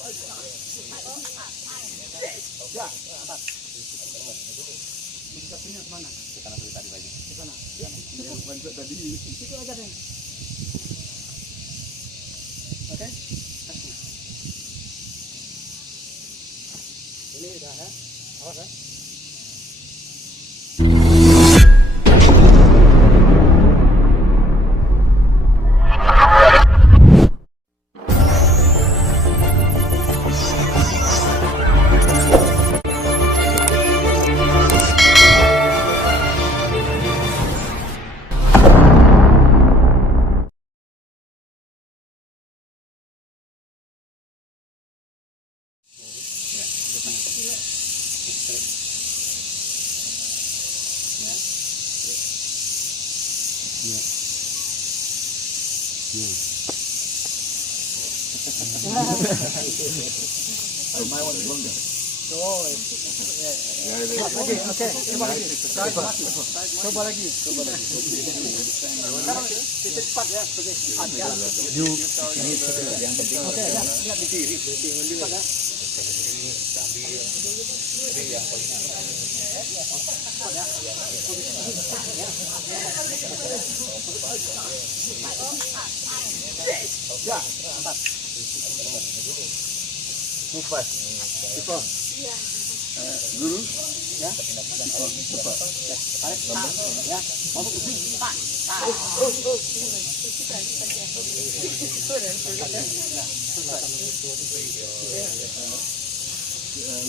Ya, atas. Indikasinya kemana? Ke sana sudah tadi lagi. Ke sana. Yang bantu tadi. Situ aja deh. Oke. Ini udah ya. Awas ya. My one is longer. Oh, lagi. Oke. Coba lagi. Sekarang titik 4 ya, sebagai 4 ya. Yang penting. Oke, lihat di kiri. Cepat ya. Ya, atas. Move fast. Before. Guru. Ya. Ya, tarik. Ya. Masuk ke sini. Tak.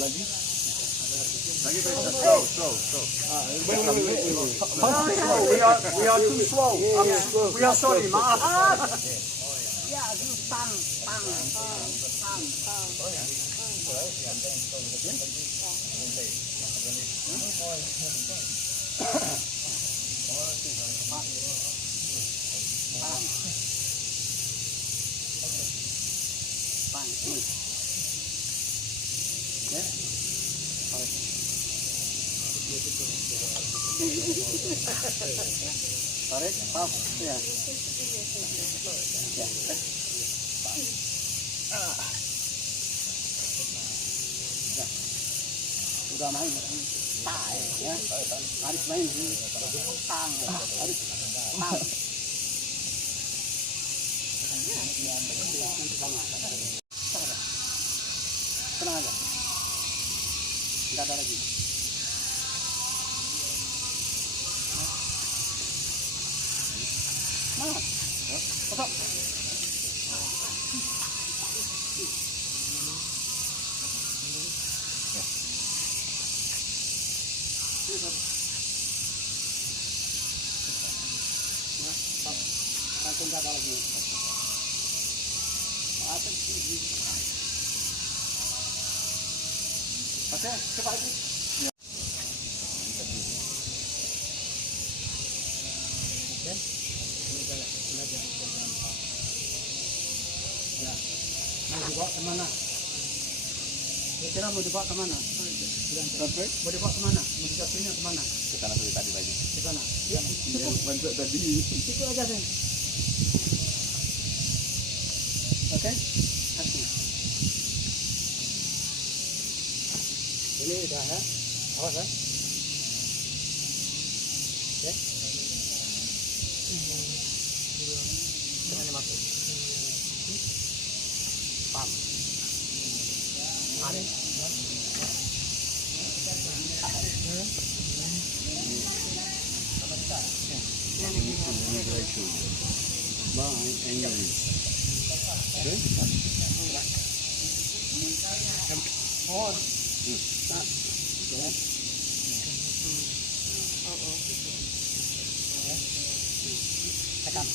Lagi. Lagi slow. We are too slow. We are sorry, maaf. Ya, tang. Tarik, pas, ya. Udah main, ya. Harus main, tang, harus tang. Tenang aja, nggak ada lagi. Semangat, kosong. Langsung nggak ada lagi. Oke, coba lagi. Ya, mau dibawa kemana? Kira-kira mau dibawa kemana? Mau dibawa kemana? Mau dikasihnya kemana? Ke sana sudah tadi lagi. Ke sana. Ya, Yang bantu tadi. situ aja deh. Oke. Ini udah ya. Awas ya. Oke. Ini masuk. Pam. Tarik. Tekan.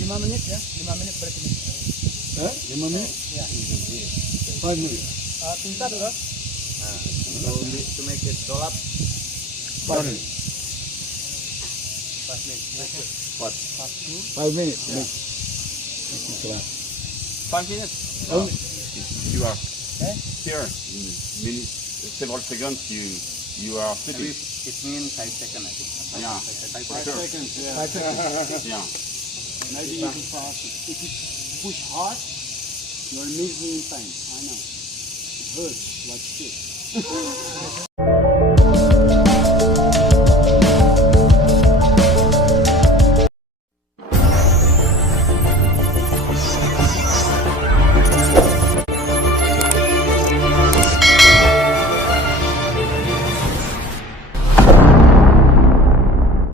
5 menit ya, 5 menit berarti. 5 menit? Ya. 5 minutes. Tinta dulu. To make it roll up. 5 minutes. What? 5 minutes. 5 minutes. You are here in minutes, several seconds. You You are finished. It means 5 seconds, I think. Yeah. 5 Sure. seconds. Yeah. Yeah. Maybe you can fast. If you push hard, you're missing in time. I know. It hurts like shit.